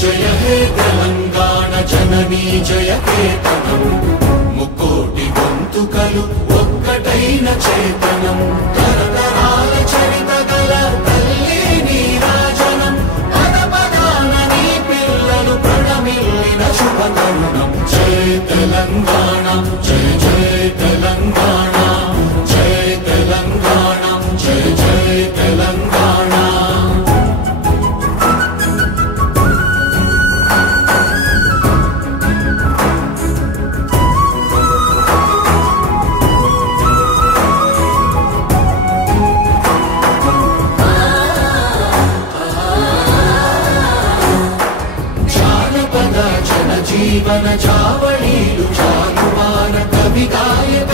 जय हे तेलंगाण जननी जय केतनम मुक्कोटि गोंतुकलु ఒక్కటైన చేతనం తరతరాల చరిత గల తల్లి నీరాజనం పద పదాన నీ పిల్లలు ప్రణమిల్లిన శుభతరుణం జయ తెలంగాణ జయ జయ తెలంగాణ జయ తెలంగాణ జయ జయ తెలంగాణ जीवन चावड़ीलु चालुवार कवि गायक